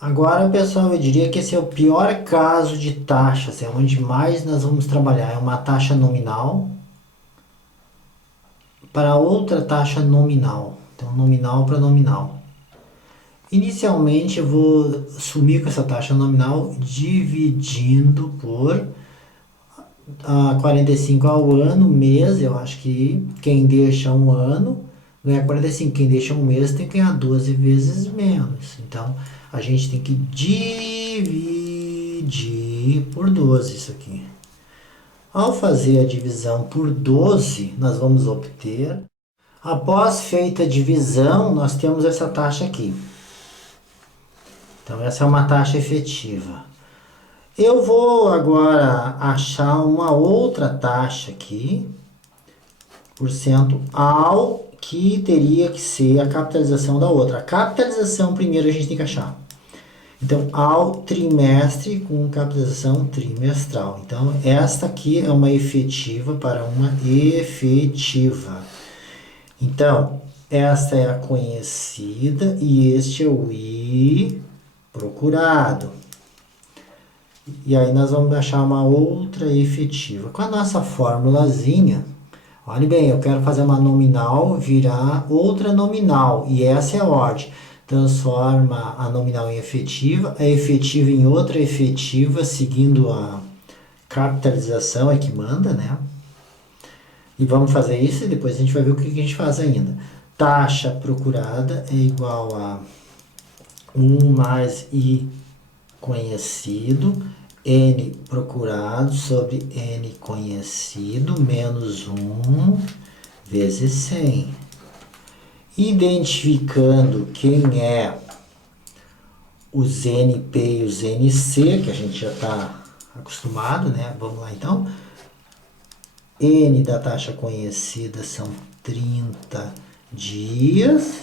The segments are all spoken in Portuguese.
Agora, pessoal, eu diria que esse é o pior caso de taxas, é onde mais nós vamos trabalhar. É uma taxa nominal para outra taxa nominal. Então, nominal para nominal. Inicialmente, eu vou sumir com essa taxa nominal dividindo por 45 ao ano, mês. Eu acho que quem deixa um ano ganha 45. Quem deixa um mês tem que ganhar 12 vezes menos. Então, a gente tem que dividir por 12 isso aqui. Ao fazer a divisão por 12, nós vamos obter. Após feita a divisão, nós temos essa taxa aqui. Então, essa é uma taxa efetiva. Eu vou agora achar uma outra taxa aqui, por cento, ao que teria que ser a capitalização da outra. A capitalização primeiro a gente tem que achar. Então, ao trimestre com capitalização trimestral. Então, esta aqui é uma efetiva para uma efetiva. Então, esta é a conhecida e este é o I procurado. E aí nós vamos achar uma outra efetiva. Com a nossa formulazinha, olha bem, eu quero fazer uma nominal virar outra nominal. E essa é a ordem. Transforma a nominal em efetiva, a efetiva em outra efetiva, seguindo a capitalização, é que manda, né? E vamos fazer isso e depois a gente vai ver o que a gente faz ainda. Taxa procurada é igual a 1 mais I conhecido, N procurado sobre N conhecido, menos 1 vezes 100. Identificando quem é os NP e os NC, que a gente já está acostumado, né? Vamos lá então. N da taxa conhecida são 30 dias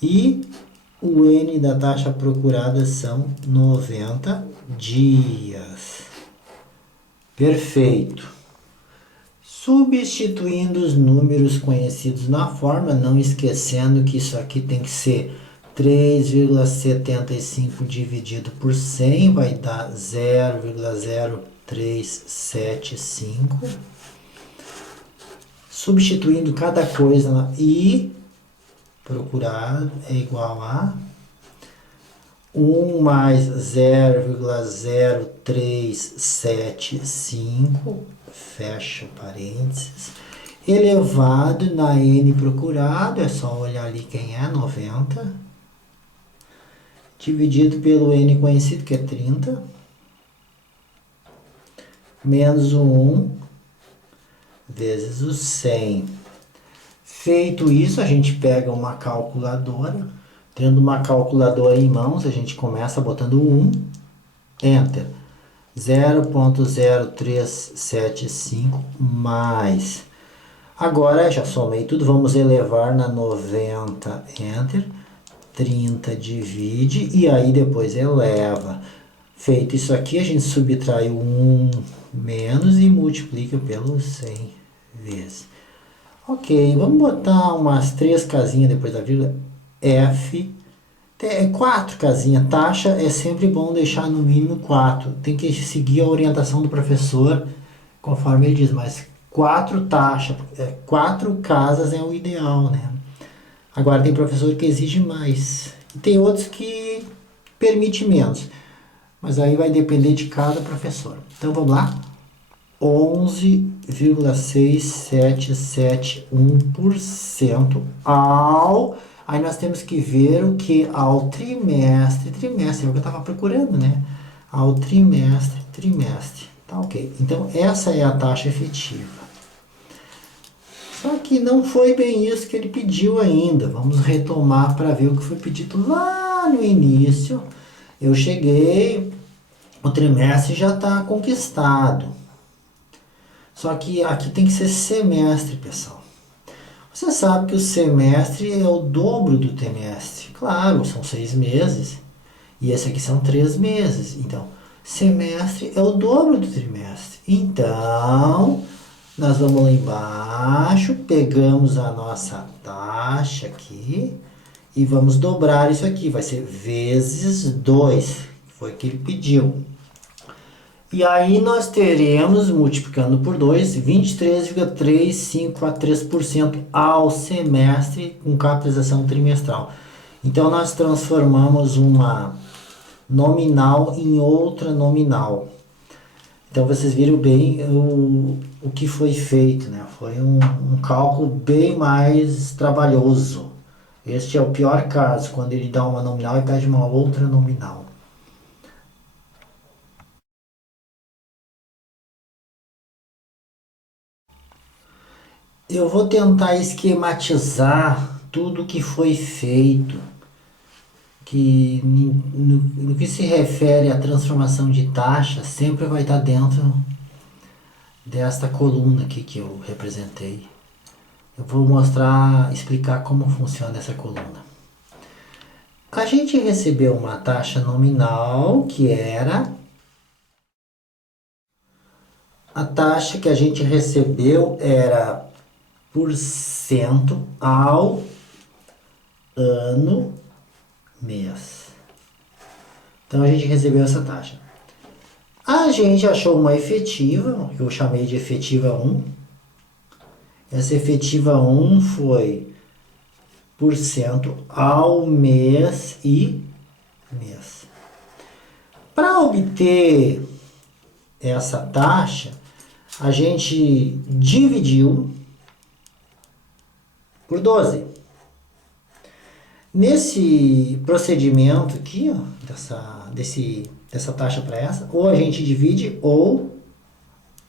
e o N da taxa procurada são 90 dias. Perfeito. Substituindo os números conhecidos na fórmula, não esquecendo que isso aqui tem que ser 3,75 dividido por 100, vai dar 0,0375. Substituindo cada coisa na I, procurado é igual a 1 mais 0,0375, fecha parênteses, elevado na N procurado, é só olhar ali quem é, 90, dividido pelo N conhecido, que é 30, menos o 1, vezes o 100. Feito isso, a gente pega uma calculadora. Tendo uma calculadora em mãos, a gente começa botando 1, Enter. 0,0375 mais. Agora, já somei tudo, vamos elevar na 90, Enter. 30 divide e aí depois eleva. Feito isso aqui, a gente subtrai o 1 menos e multiplica pelo 100 vezes. Ok, vamos botar umas 3 casinhas depois da vírgula. F, 4 casinhas. Taxa é sempre bom deixar no mínimo 4. Tem que seguir a orientação do professor, conforme ele diz, mas 4 taxas, 4 casas é o ideal, né? Agora tem professor que exige mais. E tem outros que permite menos. Mas aí vai depender de cada professor. Então vamos lá. 11,6771% ao... Aí nós temos que ver o que ao trimestre. Trimestre é o que eu estava procurando, né? Ao trimestre. Tá ok. Então essa é a taxa efetiva. Só que não foi bem isso que ele pediu ainda. Vamos retomar para ver o que foi pedido lá no início. Eu cheguei, o trimestre já está conquistado. Só que aqui tem que ser semestre, pessoal. Você sabe que o semestre é o dobro do trimestre. Claro, são 6 meses. E esse aqui são 3 meses. Então, semestre é o dobro do trimestre. Então, nós vamos lá embaixo, pegamos a nossa taxa aqui E vamos dobrar isso aqui, vai ser vezes 2, foi o que ele pediu. E aí nós teremos, multiplicando por 2, 23,353% ao semestre com capitalização trimestral. Então nós transformamos uma nominal em outra nominal. Então vocês viram bem o que foi feito, né? Foi um cálculo bem mais trabalhoso. Este é o pior caso, quando ele dá uma nominal e pede uma outra nominal. Eu vou tentar esquematizar tudo que foi feito, que no que se refere à transformação de taxa, sempre vai estar dentro desta coluna aqui que eu representei. Eu vou mostrar, explicar como funciona essa coluna. A gente recebeu uma taxa nominal que era a taxa que a gente recebeu era por cento ao ano mês. Então a gente recebeu essa taxa. A gente achou uma efetiva, que eu chamei de efetiva 1. Essa efetiva 1 foi por cento ao mês e mês. Para obter essa taxa, a gente dividiu por 12. Nesse procedimento aqui, ó, dessa taxa para essa, ou a gente divide ou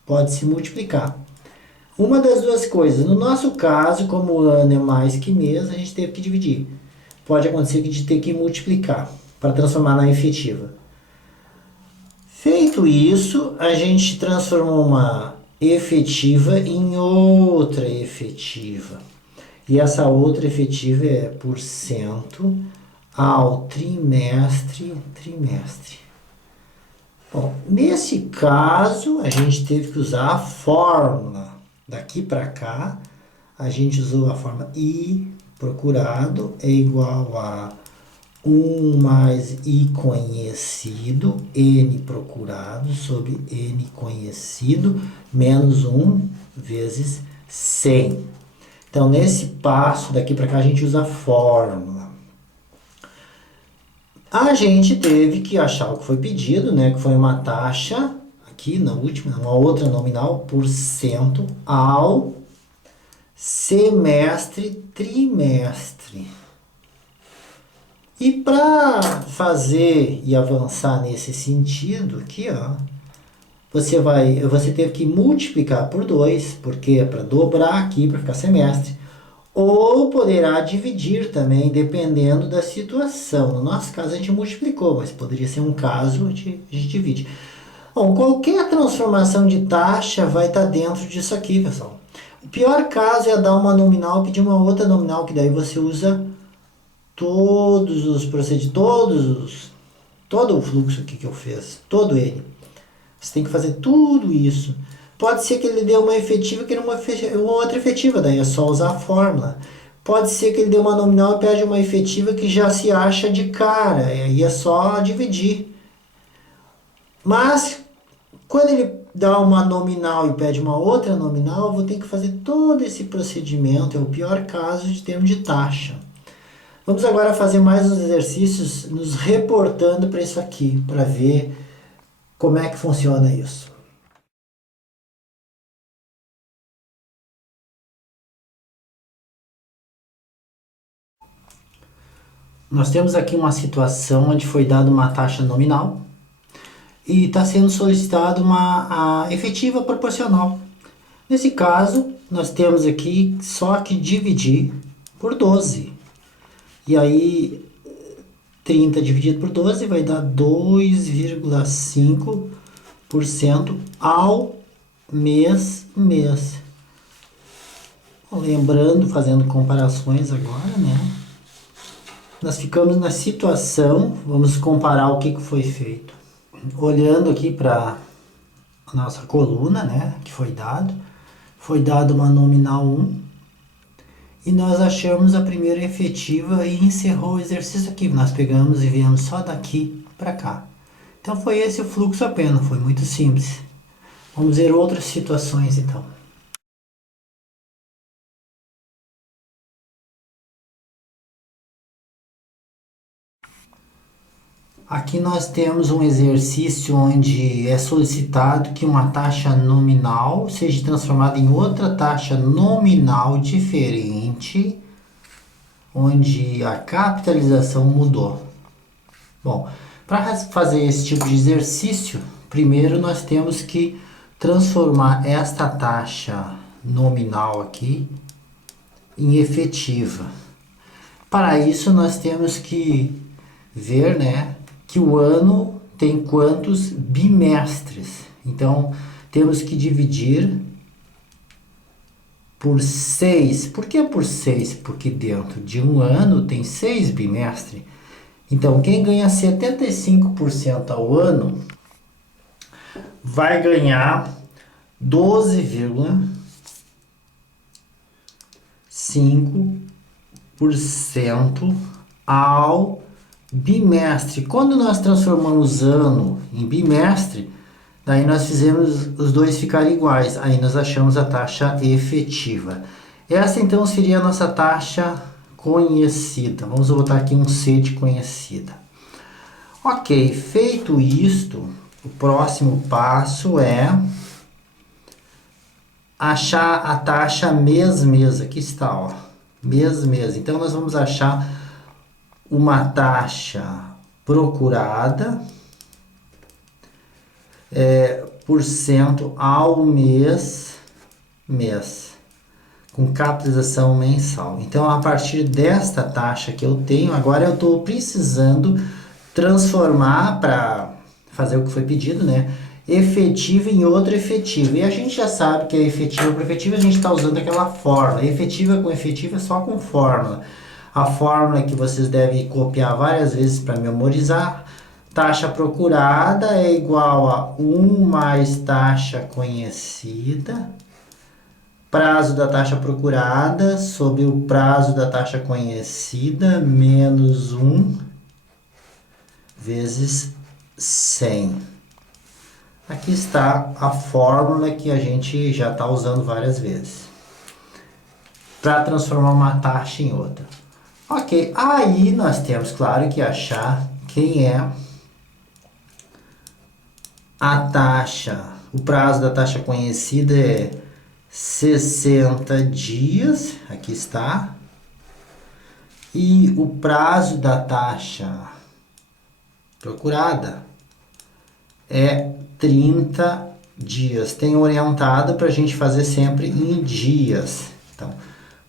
pode se multiplicar. Uma das duas coisas. No nosso caso, como o ano é mais que mês, a gente teve que dividir. Pode acontecer que a gente tenha que multiplicar para transformar na efetiva. Feito isso, a gente transformou uma efetiva em outra efetiva. E essa outra efetiva é por cento ao trimestre. Bom, nesse caso, a gente teve que usar a fórmula. Daqui para cá, a gente usou a fórmula I procurado é igual a 1 mais I conhecido, N procurado, sobre N conhecido, menos 1 vezes 100. Então, nesse passo, daqui para cá, a gente usa a fórmula. A gente teve que achar o que foi pedido, né? Que foi uma taxa, aqui na última, uma outra nominal, por cento ao semestre, trimestre. E para fazer e avançar nesse sentido aqui, ó, você teve que multiplicar por 2, porque é para dobrar aqui, para ficar semestre. Ou poderá dividir também, dependendo da situação. No nosso caso, a gente multiplicou, mas poderia ser um caso, a gente divide. Bom, qualquer transformação de taxa vai estar dentro disso aqui, pessoal. O pior caso é dar uma nominal e pedir uma outra nominal, que daí você usa todos os procedimentos, todo o fluxo aqui que eu fiz, todo ele. Você tem que fazer tudo isso. Pode ser que ele dê uma efetiva que não uma outra efetiva, daí é só usar a fórmula. Pode ser que ele dê uma nominal e pede uma efetiva que já se acha de cara, aí é só dividir. Mas, quando ele dá uma nominal e pede uma outra nominal, eu vou ter que fazer todo esse procedimento, é o pior caso de termo de taxa. Vamos agora fazer mais uns exercícios nos reportando para isso aqui, para ver como é que funciona isso. Nós temos aqui uma situação onde foi dada uma taxa nominal e está sendo solicitado uma efetiva proporcional. Nesse caso, nós temos aqui só que dividir por 12. E aí, 30 dividido por 12 vai dar 2,5% ao mês. Lembrando, fazendo comparações agora, né? Nós ficamos na situação, vamos comparar o que foi feito. Olhando aqui para a nossa coluna, né, que foi dado uma nominal 1 E nós achamos a primeira efetiva e encerrou o exercício aqui. Nós pegamos e viemos só daqui para cá. Então foi esse o fluxo apenas, foi muito simples. Vamos ver outras situações então. Aqui nós temos um exercício onde é solicitado que uma taxa nominal seja transformada em outra taxa nominal diferente, onde a capitalização mudou. Bom, para fazer esse tipo de exercício, primeiro nós temos que transformar esta taxa nominal aqui em efetiva. Para isso nós temos que ver, né, que o ano tem quantos bimestres. Então, temos que dividir por 6. Por que por 6? Porque dentro de um ano tem 6 bimestres. Então, quem ganha 75% ao ano vai ganhar 12,5% ao bimestre. Quando nós transformamos ano em bimestre, daí nós fizemos os dois ficarem iguais. Aí nós achamos a taxa efetiva. Essa então seria a nossa taxa conhecida. Vamos botar aqui um C de conhecida. Ok, feito isto, o próximo passo é achar a taxa mês-mês. Aqui está, ó, mês-mês. Então nós vamos achar uma taxa procurada por cento ao mês, com capitalização mensal. Então, a partir desta taxa que eu tenho, agora eu estou precisando transformar para fazer o que foi pedido, né? Efetiva em outra efetiva. E a gente já sabe que a efetiva para efetiva a gente está usando aquela fórmula. Efetiva com efetiva é só com fórmula. A fórmula que vocês devem copiar várias vezes para memorizar. Taxa procurada é igual a 1 mais taxa conhecida. Prazo da taxa procurada sobre o prazo da taxa conhecida menos 1 vezes 100. Aqui está a fórmula que a gente já está usando várias vezes para transformar uma taxa em outra. Ok, aí nós temos, claro, que achar quem é a taxa. O prazo da taxa conhecida é 60 dias, aqui está. E o prazo da taxa procurada é 30 dias. Tem orientado para a gente fazer sempre em dias. Então,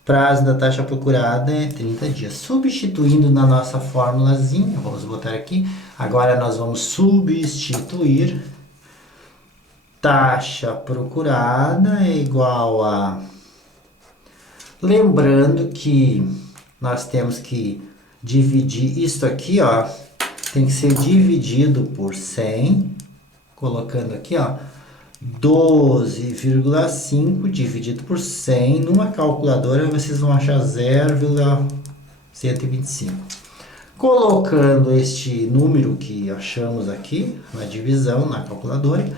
prazo da taxa procurada é 30 dias. Substituindo na nossa formulazinha, vamos botar aqui. Agora nós vamos substituir. Taxa procurada é igual a... Lembrando que nós temos que dividir isso aqui, ó. Tem que ser dividido por 100. Colocando aqui, ó. 12,5 dividido por 100. Numa calculadora vocês vão achar 0,125. Colocando este número que achamos aqui na divisão, na calculadora,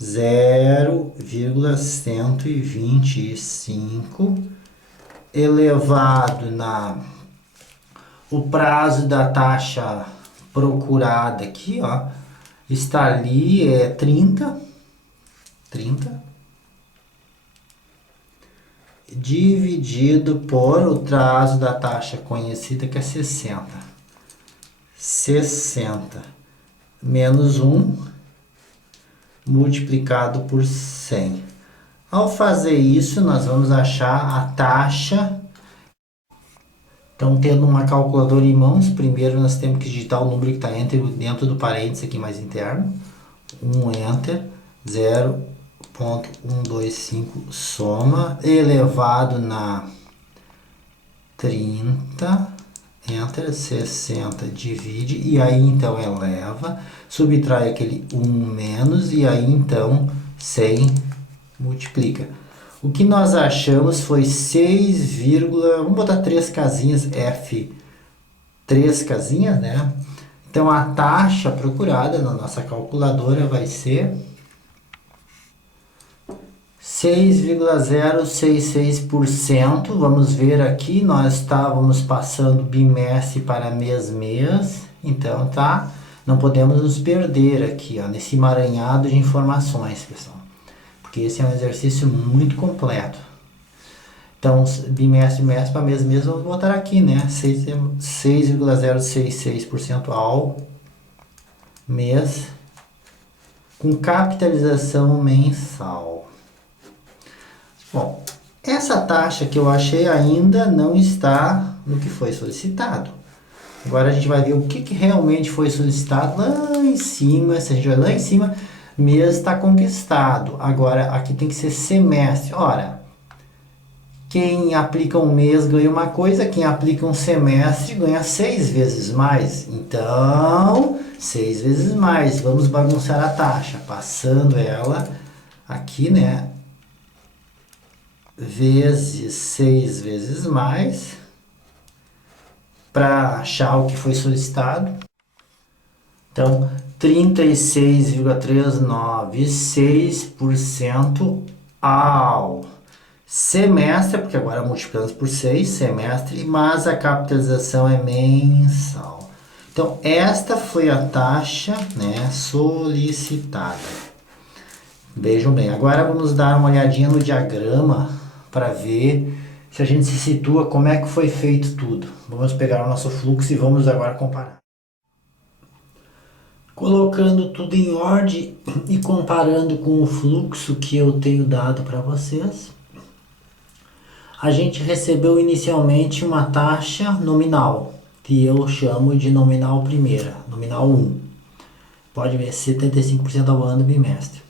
0,125 elevado o prazo da taxa procurada aqui, ó, está ali, é 30, dividido por o prazo da taxa conhecida, que é 60 menos 1 multiplicado por 100. Ao fazer isso, nós vamos achar a taxa. Então, tendo uma calculadora em mãos, primeiro nós temos que digitar o número que está dentro do parênteses aqui mais interno. 1 Enter, 0,125 soma, elevado na 30, Enter, 60 divide, e aí então eleva, subtrai aquele 1 menos, e aí então 100 multiplica. O que nós achamos foi 6, vamos botar 3 casinhas, F, 3 casinhas, né? Então, a taxa procurada na nossa calculadora vai ser 6,066%. Vamos ver aqui, nós estávamos passando bimestre para mês. Então, tá? Não podemos nos perder aqui, ó, nesse emaranhado de informações, pessoal. Porque esse é um exercício muito completo. Então, bimestre para mês, vamos botar aqui, né? 6,066% ao mês, com capitalização mensal. Bom, essa taxa que eu achei ainda não está no que foi solicitado. Agora a gente vai ver o que realmente foi solicitado lá em cima. Se a gente vai lá em cima, mês está conquistado. Agora aqui tem que ser semestre. Ora, quem aplica um mês ganha uma coisa, quem aplica um semestre ganha 6 vezes mais. Então, 6 vezes mais. Vamos bagunçar a taxa, passando ela aqui, né? Vezes 6 vezes mais, para achar o que foi solicitado. Então, 36,396% ao semestre, porque agora multiplicamos por 6, semestre, mas a capitalização é mensal. Então, esta foi a taxa, né, solicitada. Vejam bem, agora vamos dar uma olhadinha no diagrama para ver se a gente se situa, como é que foi feito tudo. Vamos pegar o nosso fluxo e vamos agora comparar. Colocando tudo em ordem e comparando com o fluxo que eu tenho dado para vocês, a gente recebeu inicialmente uma taxa nominal, que eu chamo de nominal primeira, nominal 1. Pode ver, 75% ao ano bimestre.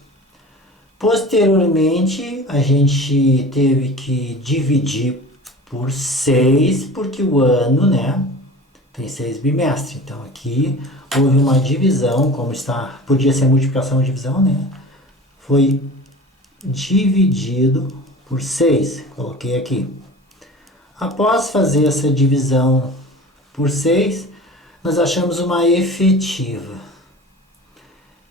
Posteriormente, a gente teve que dividir por 6, porque o ano, né, tem 6 bimestres. Então, aqui houve uma divisão, como está, podia ser multiplicação ou divisão, né? Foi dividido por 6. Coloquei aqui. Após fazer essa divisão por 6, nós achamos uma efetiva.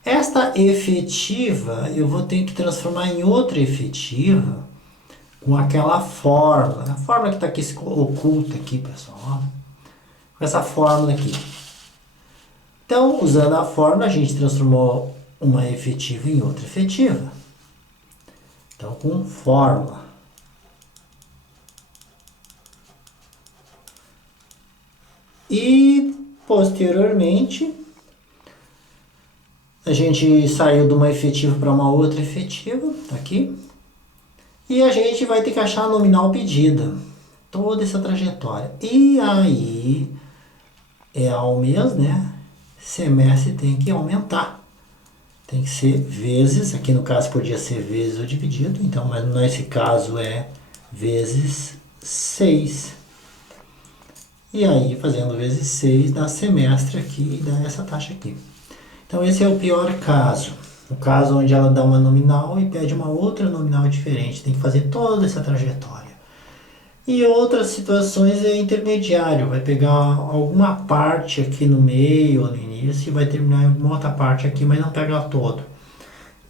Esta efetiva eu vou ter que transformar em outra efetiva com aquela fórmula. A fórmula que está aqui oculta aqui, pessoal. Ó. Com essa fórmula aqui. Então, usando a fórmula, a gente transformou uma efetiva em outra efetiva. Então, com fórmula. E, posteriormente, a gente saiu de uma efetiva para uma outra efetiva, tá aqui. E a gente vai ter que achar a nominal pedida. Toda essa trajetória. E aí, é ao mês, né? Semestre tem que aumentar. Tem que ser vezes, aqui no caso podia ser vezes ou dividido, então, mas nesse caso é vezes 6. E aí, fazendo vezes 6, dá semestre aqui e dá essa taxa aqui. Então, esse é o pior caso. O caso onde ela dá uma nominal e pede uma outra nominal diferente. Tem que fazer toda essa trajetória. E outras situações é intermediário. Vai pegar alguma parte aqui no meio ou no início e vai terminar em uma outra parte aqui, mas não pega todo.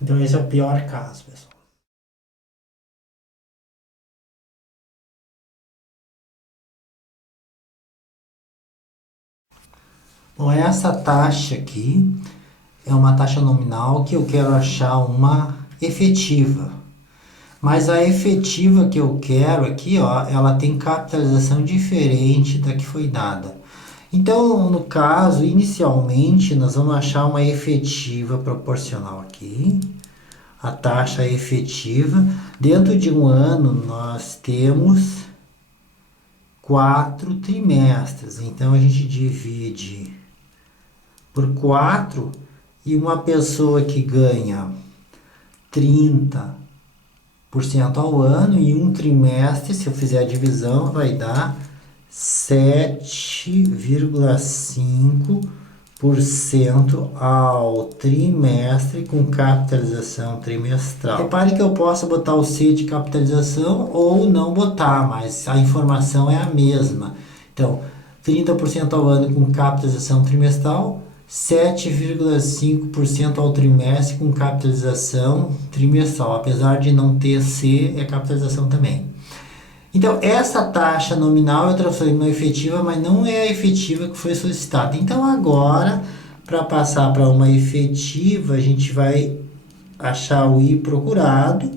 Então, esse é o pior caso, pessoal. Bom, essa taxa aqui é uma taxa nominal que eu quero achar uma efetiva. Mas a efetiva que eu quero aqui, ó, ela tem capitalização diferente da que foi dada. Então, no caso, inicialmente, nós vamos achar uma efetiva proporcional aqui. A taxa efetiva. Dentro de um ano, nós temos 4 trimestres. Então, a gente divide por 4 e uma pessoa que ganha 30% ao ano e um trimestre, se eu fizer a divisão, vai dar 7,5 ao trimestre com capitalização trimestral. Repare que eu posso botar o C de capitalização ou não botar, mas a informação é a mesma. Então, 30% ao ano com capitalização trimestral, 7,5% ao trimestre com capitalização trimestral. Apesar de não ter C, é capitalização também. Então, essa taxa nominal eu transformei em uma efetiva, mas não é a efetiva que foi solicitada. Então, agora, para passar para uma efetiva, a gente vai achar o I procurado,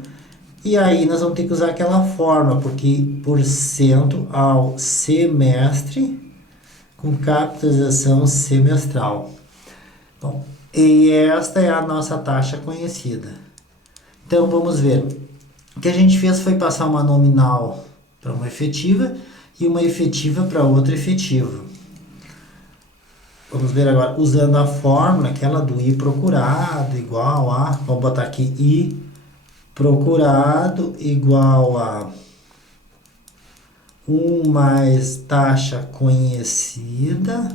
e aí nós vamos ter que usar aquela fórmula, porque % ao semestre com capitalização semestral. Bom, e esta é a nossa taxa conhecida. Então, vamos ver. O que a gente fez foi passar uma nominal para uma efetiva e uma efetiva para outra efetiva. Vamos ver agora, usando a fórmula, aquela do I procurado igual a, vamos botar aqui I procurado igual a 1 mais taxa conhecida,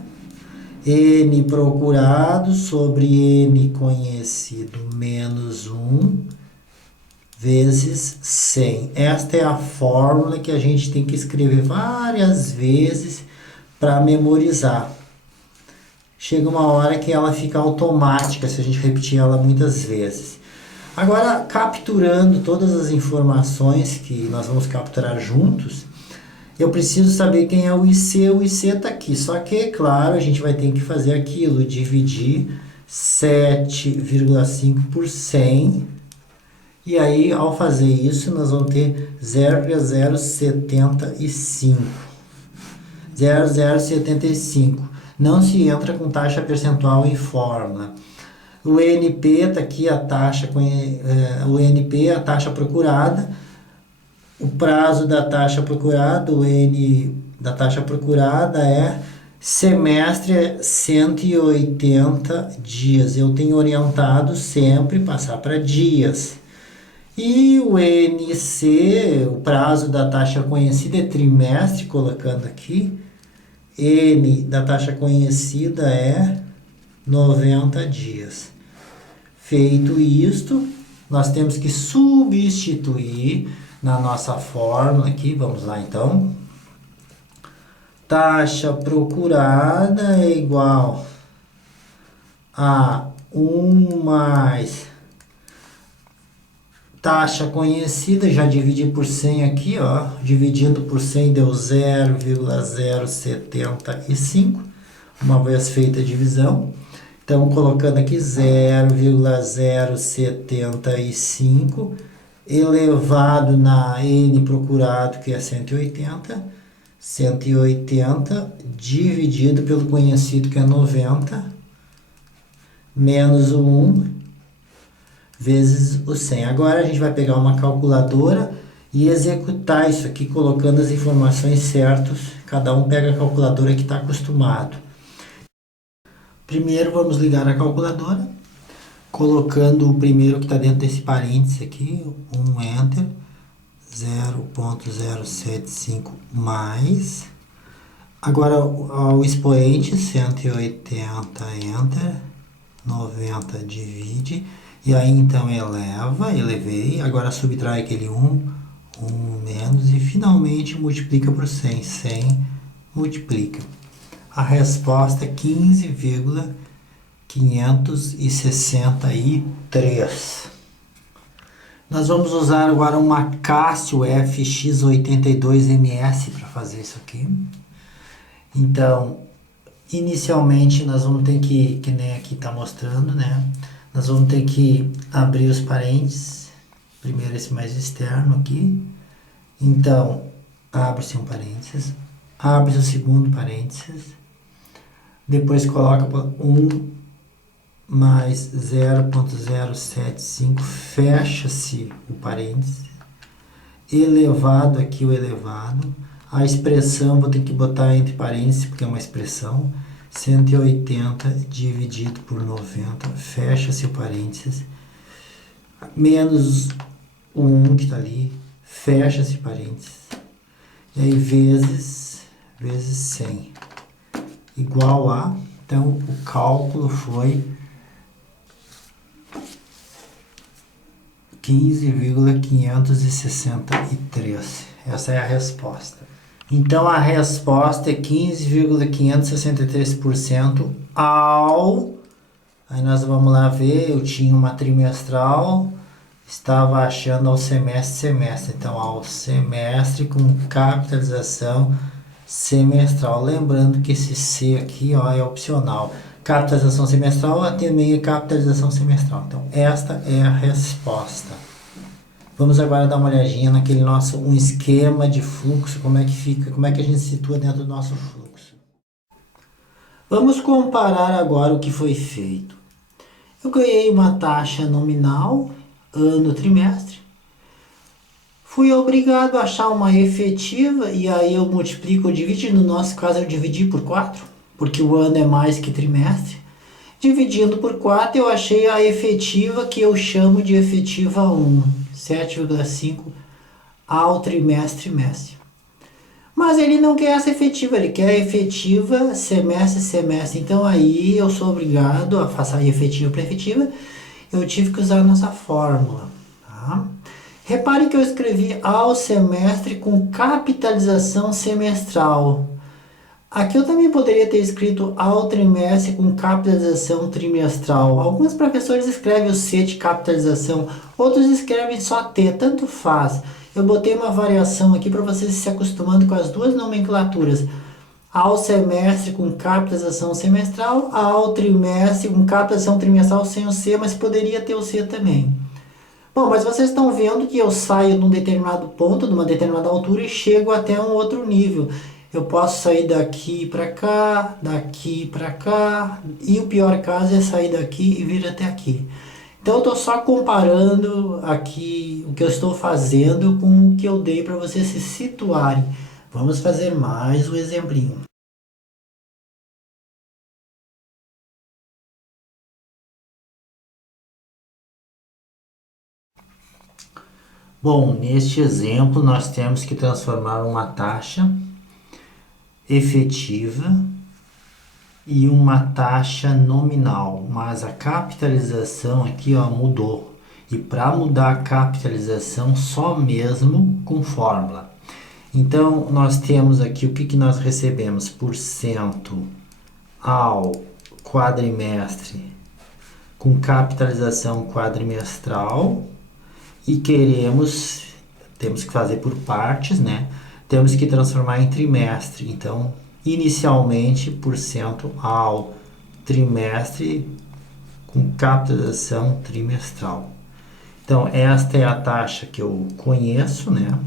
N procurado sobre N conhecido menos 1 vezes 100. Esta é a fórmula que a gente tem que escrever várias vezes para memorizar. Chega uma hora que ela fica automática se a gente repetir ela muitas vezes. Agora, capturando todas as informações que nós vamos capturar juntos, eu preciso saber quem é o IC. O IC está aqui, só que, claro, a gente vai ter que fazer aquilo, dividir 7,5 por 100. E aí, ao fazer isso, nós vamos ter 0,075. 0,075. Não se entra com taxa percentual em fórmula. O NP está aqui, a taxa, o NP é a taxa procurada. O prazo da taxa procurada, o N da taxa procurada é semestre 180 dias. Eu tenho orientado sempre passar para dias. E o NC, o prazo da taxa conhecida é trimestre, colocando aqui. N da taxa conhecida é 90 dias. Feito isto, nós temos que substituir na nossa fórmula aqui. Vamos lá então. Taxa procurada é igual a 1 mais taxa conhecida, já dividi por 100 aqui, ó, dividindo por 100 deu 0,075, uma vez feita a divisão. Então, colocando aqui 0,075 elevado na N procurado, que é 180, 180 dividido pelo conhecido, que é 90, menos o 1, vezes o 100. Agora a gente vai pegar uma calculadora e executar isso aqui, colocando as informações certas. Cada um pega a calculadora que está acostumado. Primeiro vamos ligar a calculadora, colocando o primeiro que está dentro desse parênteses aqui, um Enter, 0,075 mais. Agora o expoente, 180 Enter, 90 divide. E aí, então, elevei, agora subtrai aquele 1 menos, e finalmente multiplica por 100. 100 multiplica. A resposta é 15,563. Nós vamos usar agora uma Casio FX82MS para fazer isso aqui. Então, inicialmente, nós vamos ter que nem aqui está mostrando, né? Nós vamos ter que abrir os parênteses, primeiro esse mais externo aqui. Então, abre-se um parênteses, abre-se o segundo parênteses, depois coloca 1 mais 0,075, fecha-se o parênteses, elevado aqui o elevado, a expressão vou ter que botar entre parênteses, porque é uma expressão, 180 dividido por 90, fecha-se o parênteses, menos o 1 que está ali, fecha-se parênteses, e aí vezes 100, igual a Então, o cálculo foi 15,563. Essa é a resposta. Então, a resposta é 15,563% ao... Aí nós vamos lá ver, eu tinha uma trimestral, estava achando ao semestre. Então, ao semestre com capitalização semestral. Lembrando que esse C aqui, ó, é opcional. Capitalização semestral também é capitalização semestral. Então, esta é a resposta. Vamos agora dar uma olhadinha naquele nosso um esquema de fluxo, como é que fica, como é que a gente se situa dentro do nosso fluxo. Vamos comparar agora o que foi feito. Eu ganhei uma taxa nominal, ano, trimestre. Fui obrigado a achar uma efetiva e aí eu multiplico ou divido. No nosso caso eu dividi por 4, porque o ano é mais que trimestre. Dividindo por 4 eu achei a efetiva que eu chamo de efetiva 1, 7,5 ao trimestre. Mas ele não quer essa efetiva, ele quer a efetiva semestre. Então aí eu sou obrigado a passar de efetiva para efetiva. Eu tive que usar a nossa fórmula. Tá? Repare que eu escrevi ao semestre com capitalização semestral. Aqui eu também poderia ter escrito ao trimestre com capitalização trimestral. Alguns professores escrevem o C de capitalização, outros escrevem só T, tanto faz. Eu botei uma variação aqui para vocês se acostumando com as duas nomenclaturas. Ao semestre com capitalização semestral, ao trimestre com capitalização trimestral sem o C, mas poderia ter o C também. Bom, mas vocês estão vendo que eu saio de um determinado ponto, de uma determinada altura e chego até um outro nível. Eu posso sair daqui para cá, e o pior caso é sair daqui e vir até aqui. Então eu estou só comparando aqui o que eu estou fazendo com o que eu dei para vocês se situarem. Vamos fazer mais um exemplinho. Bom, neste exemplo nós temos que transformar uma taxa efetiva e uma taxa nominal, mas a capitalização aqui, ó, mudou. E para mudar a capitalização só mesmo com fórmula. Então nós temos aqui o que nós recebemos por cento ao quadrimestre com capitalização quadrimestral e temos que fazer por partes, né? Temos que transformar em trimestre. Então, inicialmente, por cento ao trimestre com capitalização trimestral. Então, esta é a taxa que eu conheço, né?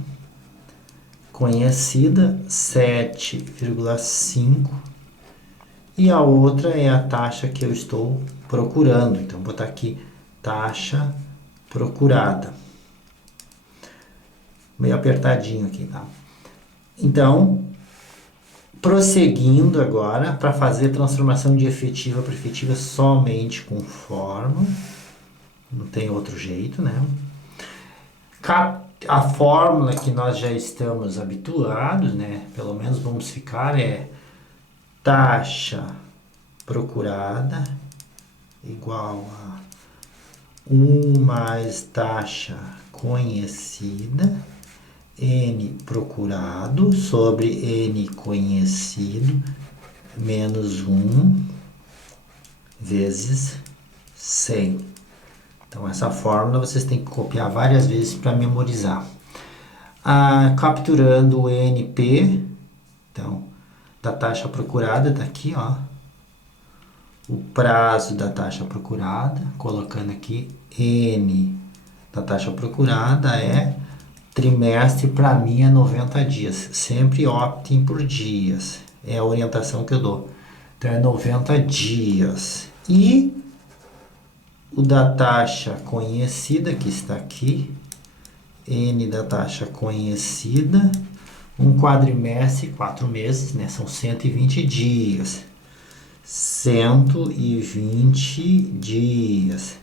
Conhecida, 7,5. E a outra é a taxa que eu estou procurando. Então, vou botar aqui taxa procurada. Meio apertadinho aqui, tá? Então, prosseguindo agora para fazer transformação de efetiva para efetiva somente com fórmula. Não tem outro jeito, né? A fórmula que nós já estamos habituados, né? Pelo menos vamos ficar, é taxa procurada igual a 1 mais taxa conhecida, N procurado sobre N conhecido, menos 1 vezes 100. Então, essa fórmula vocês têm que copiar várias vezes para memorizar. Capturando o NP, então, da taxa procurada, está aqui, ó. O prazo da taxa procurada, colocando aqui N da taxa procurada é trimestre, para mim é 90 dias. Sempre optem por dias. É a orientação que eu dou. Então, é 90 dias. E o da taxa conhecida, que está aqui, N da taxa conhecida, um quadrimestre, 4 meses, né? São 120 dias. 120 dias.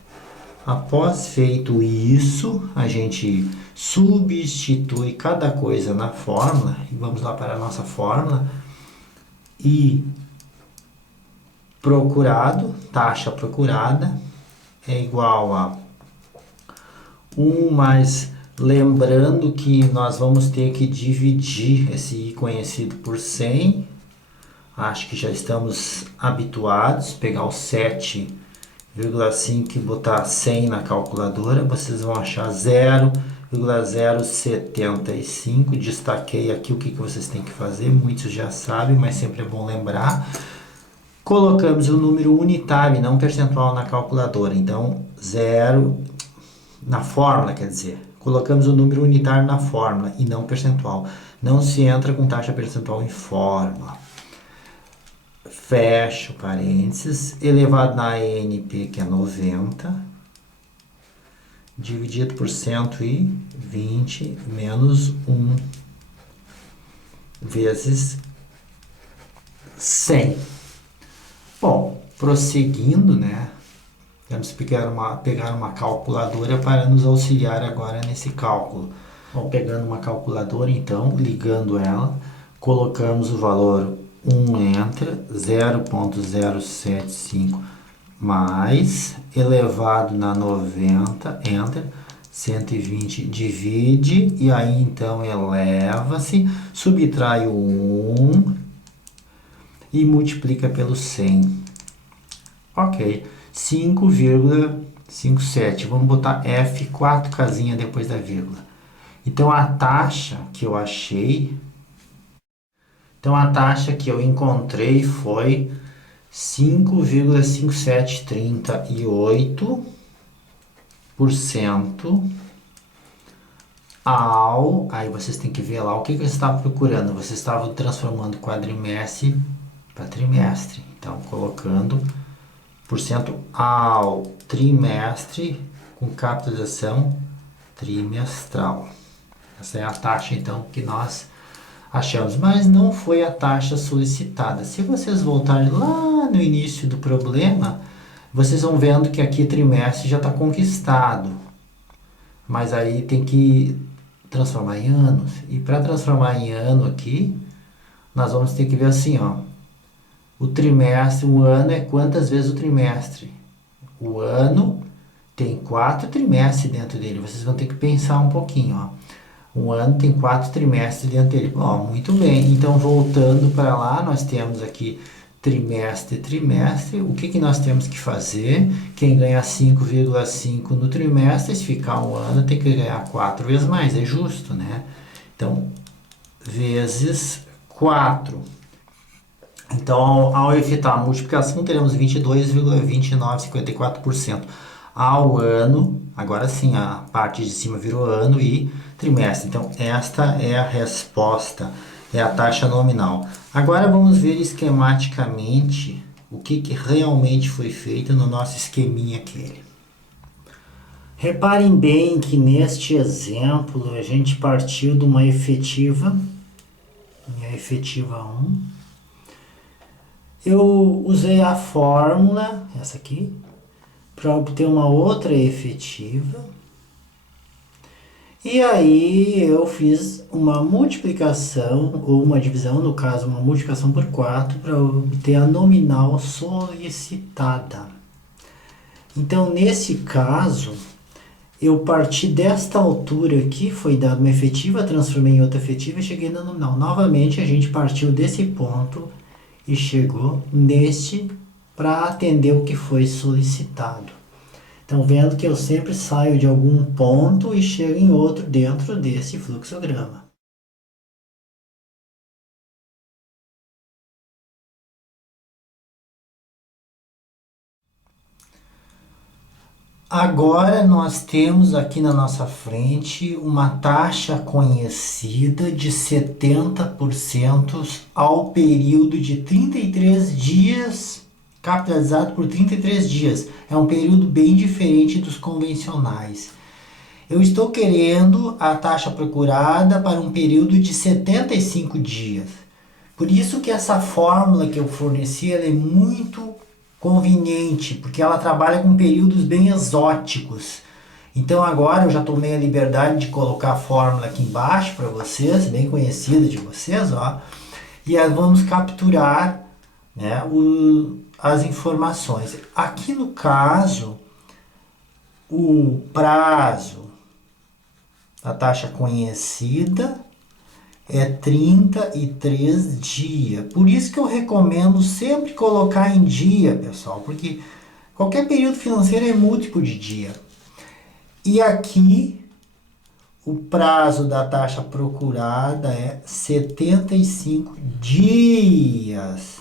Após feito isso, a gente substitui cada coisa na fórmula, e vamos lá para a nossa fórmula, e procurado, taxa procurada, é igual a 1 mais, lembrando que nós vamos ter que dividir esse I conhecido por 100, acho que já estamos habituados, pegar o 7,5 e botar 100 na calculadora, vocês vão achar 0,075, destaquei aqui o que vocês têm que fazer, muitos já sabem, mas sempre é bom lembrar. Colocamos o número unitário e não percentual na calculadora, então 0 na fórmula, quer dizer, colocamos o número unitário na fórmula e não percentual. Não se entra com taxa percentual em fórmula. Fecho parênteses, elevado na ANP, que é 90, dividido por 120 menos 1 vezes 100. Bom, prosseguindo, né? Vamos pegar uma calculadora para nos auxiliar agora nesse cálculo. Bom, pegando uma calculadora, então, ligando ela, colocamos o valor 1 entra, 0,075 mais, elevado na 90, enter, 120 divide, e aí então eleva-se, subtrai o 1 e multiplica pelo 100. Ok, 5,57. Vamos botar F, 4 casinhas depois da vírgula. Então, a taxa que eu achei... Então, a taxa que eu encontrei foi 5,5738% ao... Aí vocês têm que ver lá o que você estava procurando. Você estava transformando quadrimestre para trimestre. Então, colocando por cento ao trimestre com capitalização trimestral. Essa é a taxa, então, que nós achamos, mas não foi a taxa solicitada. Se vocês voltarem lá no início do problema, vocês vão vendo que aqui trimestre já está conquistado, mas aí tem que transformar em anos, e para transformar em ano aqui, nós vamos ter que ver assim, ó, o trimestre, o ano é quantas vezes o trimestre? O ano tem 4 trimestres dentro dele, vocês vão ter que pensar um pouquinho, ó. Um ano tem 4 trimestres dentro dele. Ó, muito bem. Então, voltando para lá, nós temos aqui trimestre, trimestre. O que nós temos que fazer? Quem ganha 5,5 no trimestre, se ficar um ano, tem que ganhar 4 vezes mais. É justo, né? Então, vezes 4. Então, ao efetuar a multiplicação, teremos 22,2954% ao ano. Agora sim, a parte de cima virou ano e trimestre. Então, esta é a resposta, é a taxa nominal. Agora vamos ver esquematicamente o que realmente foi feito no nosso esqueminha aquele. Reparem bem que neste exemplo a gente partiu de uma efetiva, a efetiva 1. Eu usei a fórmula, essa aqui, para obter uma outra efetiva. E aí eu fiz uma multiplicação, ou uma divisão, no caso uma multiplicação por 4, para obter a nominal solicitada. Então, nesse caso, eu parti desta altura aqui, foi dada uma efetiva, transformei em outra efetiva e cheguei na nominal. Novamente, a gente partiu desse ponto e chegou neste para atender o que foi solicitado. Então, vendo que eu sempre saio de algum ponto e chego em outro dentro desse fluxograma. Agora nós temos aqui na nossa frente uma taxa conhecida de 70% ao período de 33 dias, capitalizado por 33 dias. É um período bem diferente dos convencionais. Eu estou querendo a taxa procurada para um período de 75 dias. Por isso que essa fórmula que eu forneci ela é muito conveniente, porque ela trabalha com períodos bem exóticos. Então agora eu já tomei a liberdade de colocar a fórmula aqui embaixo para vocês, bem conhecida de vocês, ó. E vamos capturar, né, as informações. Aqui no caso, o prazo da taxa conhecida é 33 dias. Por isso que eu recomendo sempre colocar em dia, pessoal, porque qualquer período financeiro é múltiplo de dia. E aqui o prazo da taxa procurada é 75 dias.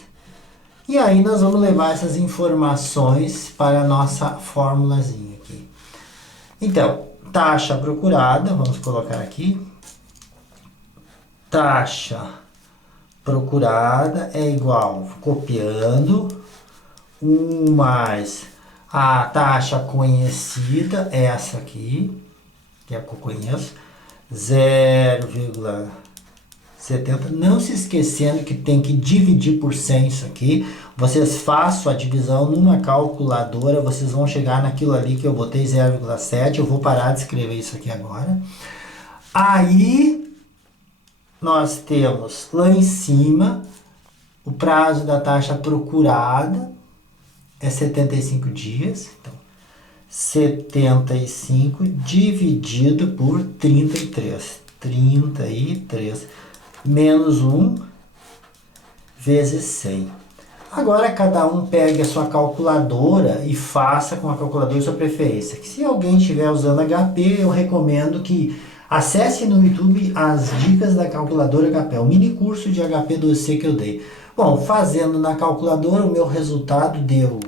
E aí nós vamos levar essas informações para a nossa formulazinha aqui. Então, taxa procurada, vamos colocar aqui. Taxa procurada é igual, copiando, 1 mais a taxa conhecida, essa aqui, que é a que eu conheço, 0,70. Não se esquecendo que tem que dividir por 100 isso aqui. Vocês façam a divisão numa calculadora, vocês vão chegar naquilo ali que eu botei 0,7. Eu vou parar de escrever isso aqui agora. Aí nós temos lá em cima o prazo da taxa procurada é 75 dias. Então, 75 dividido por 33. 33 menos 1 vezes 100. Agora cada um pegue a sua calculadora e faça com a calculadora de sua preferência. Se alguém estiver usando HP, eu recomendo que acesse no YouTube as dicas da calculadora HP, o mini curso de HP 12C que eu dei. Bom, fazendo na calculadora, o meu resultado deu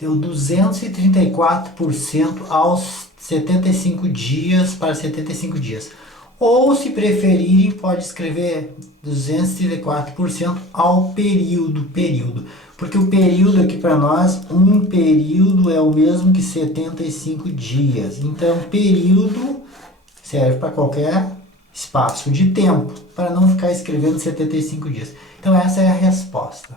234% aos 75 dias para 75 dias. Ou, se preferirem, pode escrever 234% ao período. Porque o período aqui para nós, um período é o mesmo que 75 dias. Então, período serve para qualquer espaço de tempo, para não ficar escrevendo 75 dias. Então, essa é a resposta.